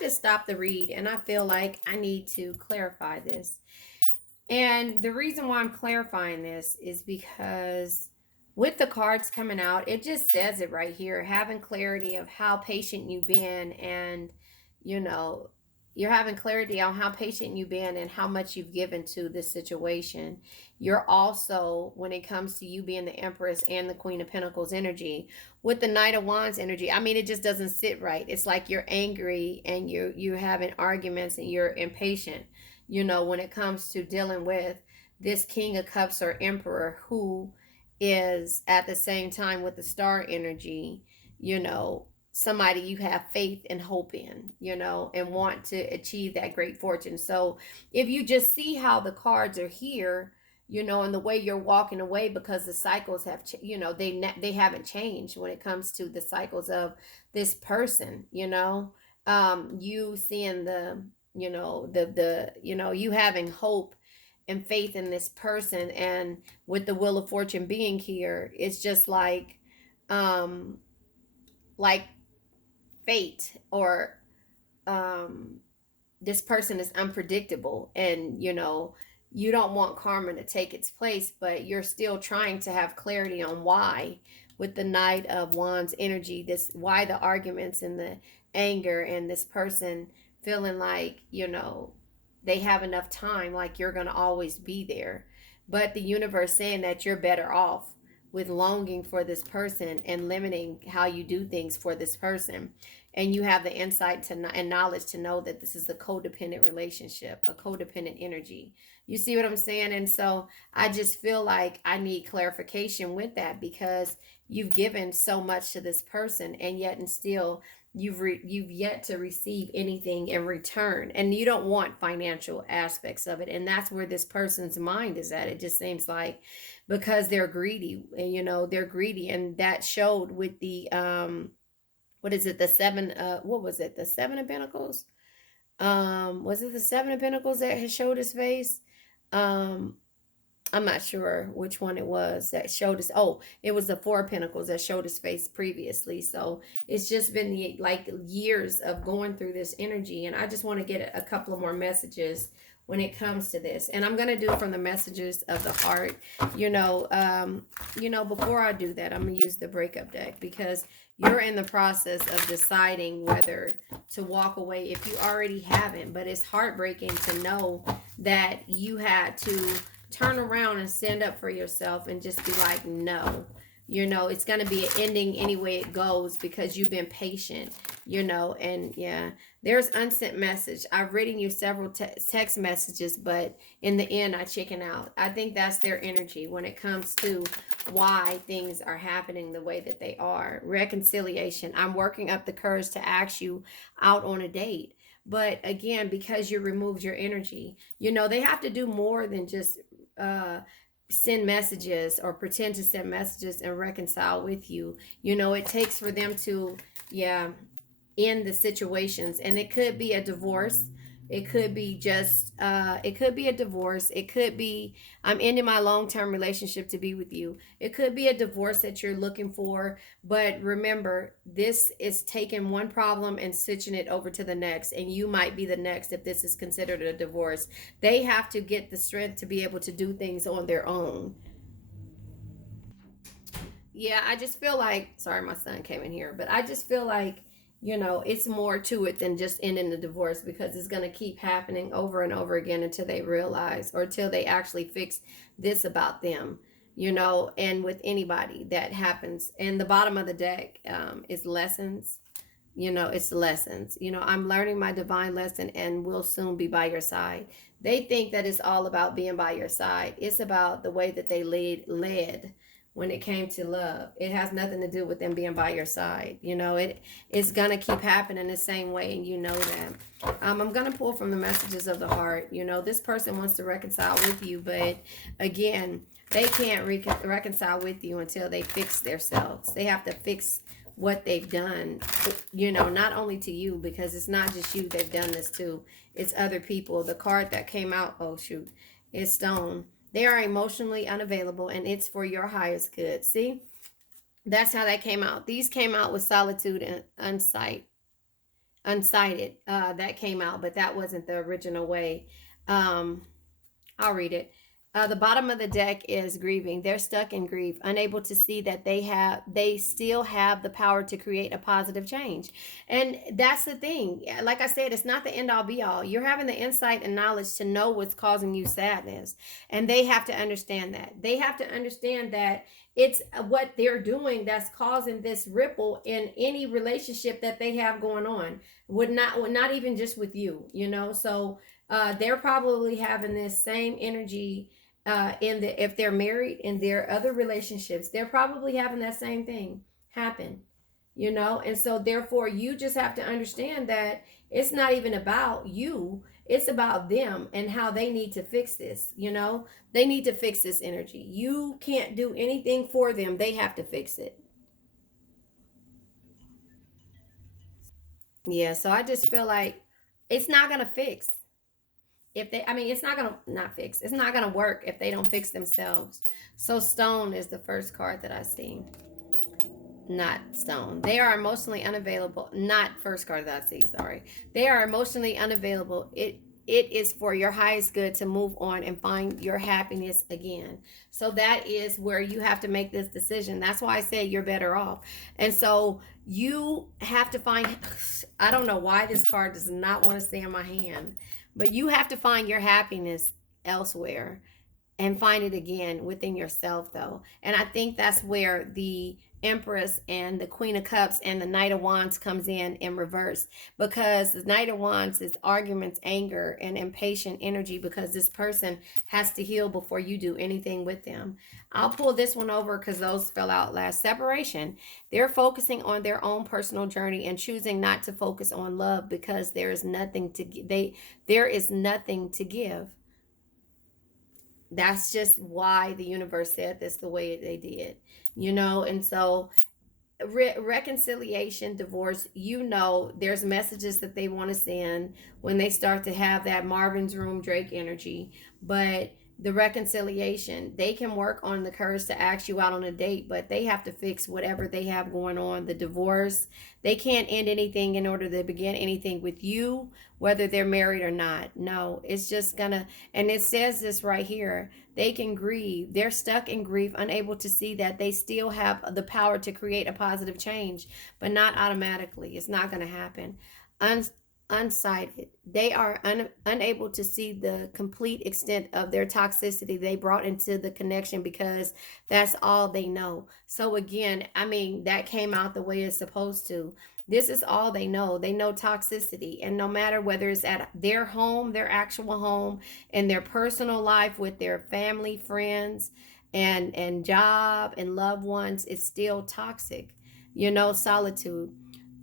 just stopped the read and I feel like I need to clarify this. And the reason why I'm clarifying this is because with the cards coming out, it just says it right here, having clarity of how patient you've been, and you know, you're having clarity on how patient you've been and how much you've given to this situation. You're also, when it comes to you being the Empress and the Queen of Pentacles energy, with the Knight of Wands energy, I mean, it just doesn't sit right. It's like you're angry and you're having arguments and you're impatient, when it comes to dealing with this King of Cups or Emperor, who is at the same time with the star energy, somebody you have faith and hope in, and want to achieve that great fortune. So if you just see how the cards are here, and the way you're walking away, because the cycles have, they haven't changed when it comes to the cycles of this person, you seeing the, you having hope and faith in this person, and with the Wheel of Fortune being here, it's just um like fate, or um this person is unpredictable, and you don't want karma to take its place, but you're still trying to have clarity on why, with the Knight of Wands energy, this, why the arguments and the anger, and this person feeling like, they have enough time, like you're going to always be there, but the universe saying that you're better off with longing for this person and limiting how you do things for this person. And you have the insight to and knowledge to know that this is a codependent relationship, a codependent energy. You see what I'm saying? And so I just feel like I need clarification with that, because you've given so much to this person, and yet and still you've yet to receive anything in return, and you don't want financial aspects of it. And that's where this person's mind is at. It just seems like, because they're greedy, they're greedy, and that showed with the what is it, the seven, what was it, the Seven of Pentacles, was it the Seven of Pentacles that has showed his face? um I'm not sure which one it was that showed us. Oh, it was the Four of Pentacles that showed his face previously. So it's just been like years of going through this energy. And I just want to get a couple of more messages when it comes to this. And I'm going to do from the messages of the heart. Before I do that, I'm going to use the breakup deck, because you're in the process of deciding whether to walk away, if you already haven't. But it's heartbreaking to know that you had to turn around and stand up for yourself and just be like, no, it's going to be an ending any way it goes, because you've been patient, and yeah, there's unsent message. I've written you several text messages, but in the end, I chicken out. I think that's their energy when it comes to why things are happening the way that they are. Reconciliation. I'm working up the courage to ask you out on a date. But again, because you removed your energy, they have to do more than just send messages or pretend to send messages and reconcile with you. It takes for them to, yeah, end the situations. And it could be a divorce. It could be just, it could be a divorce. It could be, I'm ending my long-term relationship to be with you. It could be a divorce that you're looking for. But remember, this is taking one problem and switching it over to the next. And you might be the next if this is considered a divorce. They have to get the strength to be able to do things on their own. Yeah, I just feel like, sorry, my son came in here, but I just feel like, it's more to it than just ending the divorce, because it's going to keep happening over and over again until they realize, or until they actually fix this about them, and with anybody that happens. And the bottom of the deck is lessons. It's lessons. I'm learning my divine lesson and will soon be by your side. They think that it's all about being by your side. It's about the way that they led when it came to love. It has nothing to do with them being by your side. It's gonna keep happening the same way, and that. I'm gonna pull from the messages of the heart. This person wants to reconcile with you, but again, they can't reconcile with you until they fix themselves. They have to fix what they've done, not only to you, because it's not just you they've done this to, it's other people. The card that came out, oh shoot, it's Stone. They are emotionally unavailable, and it's for your highest good. See, that's how that came out. These came out with solitude and unsight. unsighted, that came out, but that wasn't the original way. Um, I'll read it. The bottom of the deck is grieving. They're stuck in grief, unable to see that they still have the power to create a positive change. And that's the thing. Like I said, it's not the end all be all. You're having the insight and knowledge to know what's causing you sadness. And they have to understand that. They have to understand that it's what they're doing that's causing this ripple in any relationship that they have going on. Would not even just with you, you know. So they're probably having this same energy in the if they're married in their other relationships. They're probably having that same thing happen, you know. And so therefore, you just have to understand that it's not even about you. It's about them and how they need to fix this. You know, they need to fix this energy. You can't do anything for them. They have to fix it. Yeah. So I just feel like it's not gonna fix if they, I mean, it's not gonna not fix, it's not gonna work if they don't fix themselves. So stone is the first card that I see. Not stone. They are emotionally unavailable. Not first card that I see, sorry. They are emotionally unavailable. It is for your highest good to move on and find your happiness again. So that is where you have to make this decision. That's why I say you're better off. And so you have to find, I don't know why this card does not want to stay in my hand, but you have to find your happiness elsewhere and find it again within yourself, though. And I think that's where the Empress and the Queen of Cups and the Knight of Wands comes in reverse, because the Knight of Wands is arguments, anger, and impatient energy, because this person has to heal before you do anything with them. I'll pull this one over because those fell out last. Separation. They're focusing on their own personal journey and choosing not to focus on love because there is nothing to there is nothing to give. That's just why the universe said this the way they did, you know. And so reconciliation, divorce, you know, there's messages that they want to send when they start to have that Marvin's Room Drake energy. But the reconciliation, they can work on the courage to ask you out on a date, but they have to fix whatever they have going on. The divorce, they can't end anything in order to begin anything with you, whether they're married or not. No, it's just gonna, and it says this right here, they can grieve. They're stuck in grief, unable to see that they still have the power to create a positive change, but not automatically. It's not going to happen. Un- Unsighted. They are unable to see the complete extent of their toxicity they brought into the connection because that's all they know. So, again, I mean, that came out the way it's supposed to. This is all they know. They know toxicity. And no matter whether it's at their home, their actual home, in their personal life with their family, friends, and job and loved ones, it's still toxic. You know, solitude.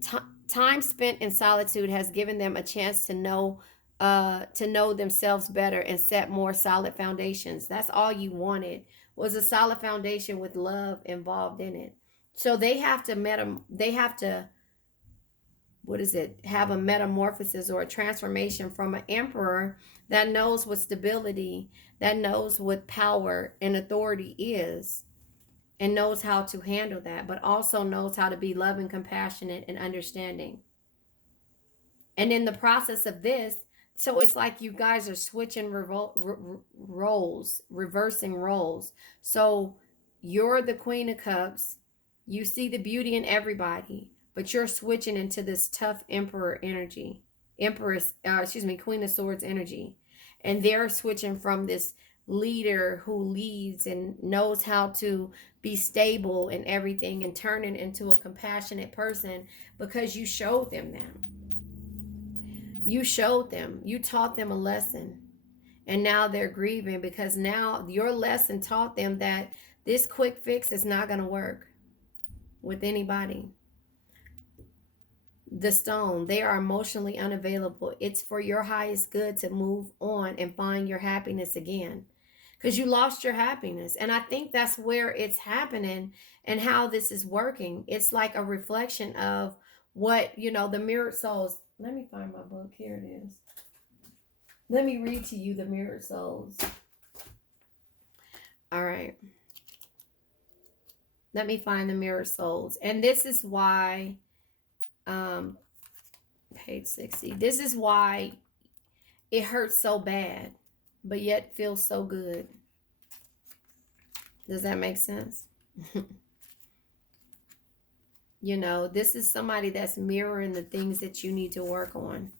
T- Time spent in solitude has given them a chance to know themselves better and set more solid foundations. That's all you wanted, was a solid foundation with love involved in it. So they have to, what is it, have a metamorphosis or a transformation from an emperor that knows what stability, that knows what power and authority is, and knows how to handle that, but also knows how to be loving, compassionate, and understanding. And in the process of this, so it's like you guys are switching roles, reversing roles. So you're the Queen of Cups. You see the beauty in everybody, but you're switching into this tough Emperor energy, Empress, excuse me, Queen of Swords energy. And they're switching from this leader who leads and knows how to be stable in everything and turning into a compassionate person because you showed them that. You showed them, you taught them a lesson, and now they're grieving because now your lesson taught them that this quick fix is not going to work with anybody. The stone, they are emotionally unavailable. It's for your highest good to move on and find your happiness again because you lost your happiness. And I think that's where it's happening and how this is working. It's like a reflection of what, you know, the mirrored souls. Let me find my book. Here it is. Let me read to you the mirrored souls. All right. Let me find the mirrored souls. And this is why um Page 60. This is why it hurts so bad, but yet feels so good. Does that make sense? You know, this is somebody that's mirroring the things that you need to work on.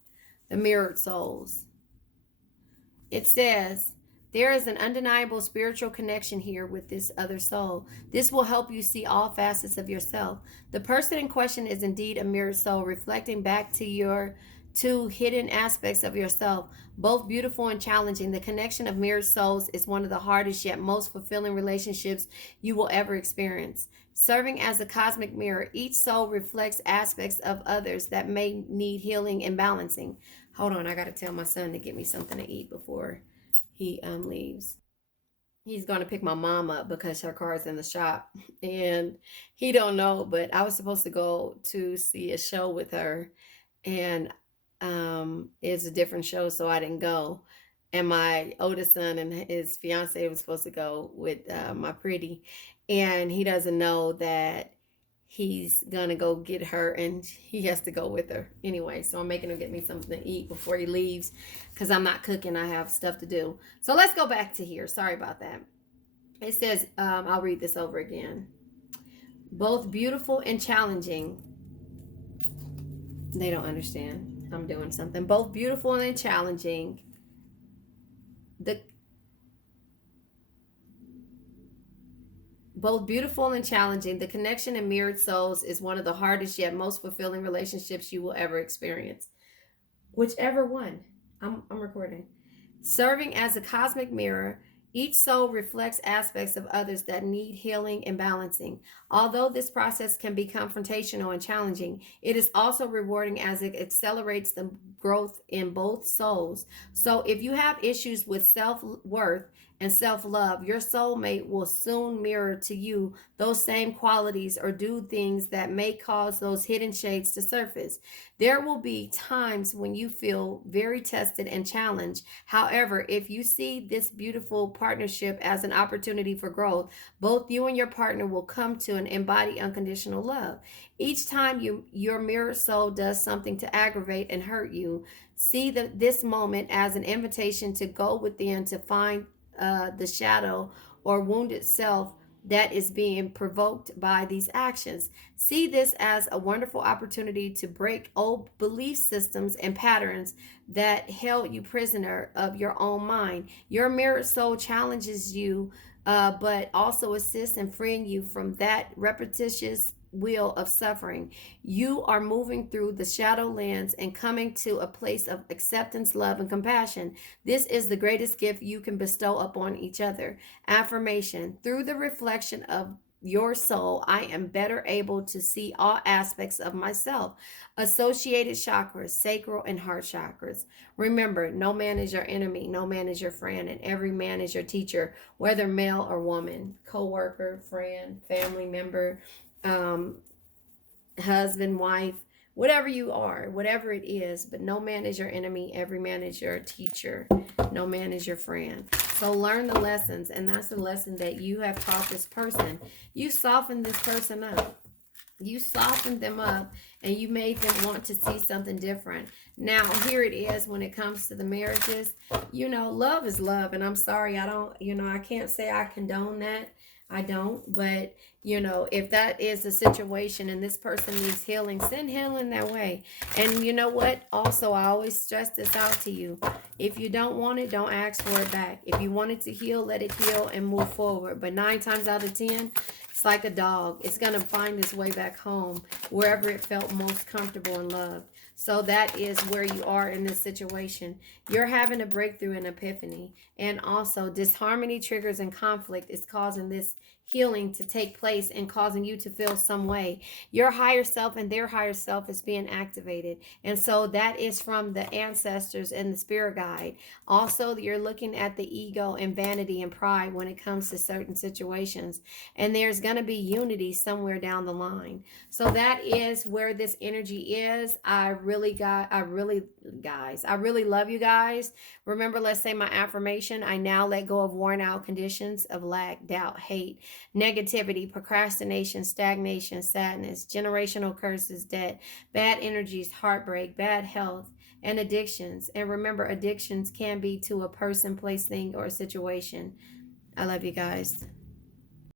The mirrored souls. It says, there is an undeniable spiritual connection here with this other soul. This will help you see all facets of yourself. The person in question is indeed a mirrored soul, reflecting back to your two hidden aspects of yourself, both beautiful and challenging. The connection of mirrored souls is one of the hardest yet most fulfilling relationships you will ever experience. Serving as a cosmic mirror, each soul reflects aspects of others that may need healing and balancing. Hold on, I gotta tell my son to get me something to eat before he leaves. He's gonna pick my mom up because her car's in the shop, and he don't know. But I was supposed to go to see a show with her, and it's a different show, so I didn't go. And my oldest son and his fiance was supposed to go with my pretty, and he doesn't know that he's gonna go get her and he has to go with her anyway. So I'm making him get me something to eat before he leaves because I'm not cooking. I have stuff to do. So let's go back to here. Sorry about that. It says, I'll read this over again. Both beautiful and challenging. They don't understand. I'm doing something. Both beautiful and challenging. Both beautiful and challenging, the connection in mirrored souls is one of the hardest yet most fulfilling relationships you will ever experience. Whichever one. I'm recording. Serving as a cosmic mirror, each soul reflects aspects of others that need healing and balancing. Although this process can be confrontational and challenging, it is also rewarding as it accelerates the growth in both souls. So, if you have issues with self worth and self love, your soulmate will soon mirror to you those same qualities or do things that may cause those hidden shades to surface. There will be times when you feel very tested and challenged. However, if you see this beautiful partnership as an opportunity for growth, both you and your partner will come to and embody unconditional love. Each time your mirror soul does something to aggravate and hurt you, see this moment as an invitation to go within to find the shadow or wounded self that is being provoked by these actions. See this as a wonderful opportunity to break old belief systems and patterns that held you prisoner of your own mind. Your mirrored soul challenges you, but also assists in freeing you from that repetitious wheel of suffering. You are moving through the shadowlands and coming to a place of acceptance, love, and compassion. This is the greatest gift you can bestow upon each other. Affirmation: through the reflection of your soul, I am better able to see all aspects of myself. Associated chakras, sacral and heart chakras. Remember, no man is your enemy, no man is your friend, and every man is your teacher, whether male or woman, co-worker, friend, family member, um, husband, wife, whatever you are, whatever it is. But no man is your enemy. Every man is your teacher. No man is your friend. So learn the lessons. And that's the lesson that you have taught this person. You softened this person up. You softened them up and you made them want to see something different. Now, here it is when it comes to the marriages. You know, love is love. And I'm sorry, I can't say I condone that. I don't, but if that is the situation and this person needs healing, send healing their way. And you know what? Also, I always stress this out to you. If you don't want it, don't ask for it back. If you want it to heal, let it heal and move forward. But 9 times out of 10, it's like a dog. It's going to find its way back home wherever it felt most comfortable and loved. So that is where you are in this situation. You're having a breakthrough and epiphany. And also, disharmony, triggers, and conflict is causing this healing to take place and causing you to feel some way. Your higher self and their higher self is being activated. And so that is from the ancestors and the spirit guide. Also, you're looking at the ego and vanity and pride when it comes to certain situations. And there's going to be unity somewhere down the line. So that is where this energy is. I really I really love you guys. Remember, let's say my affirmation. I now let go of worn out conditions of lack, doubt, hate, negativity, procrastination, stagnation, sadness, generational curses, debt, bad energies, heartbreak, bad health, and addictions. And remember, addictions can be to a person, place, thing, or situation. I love you guys.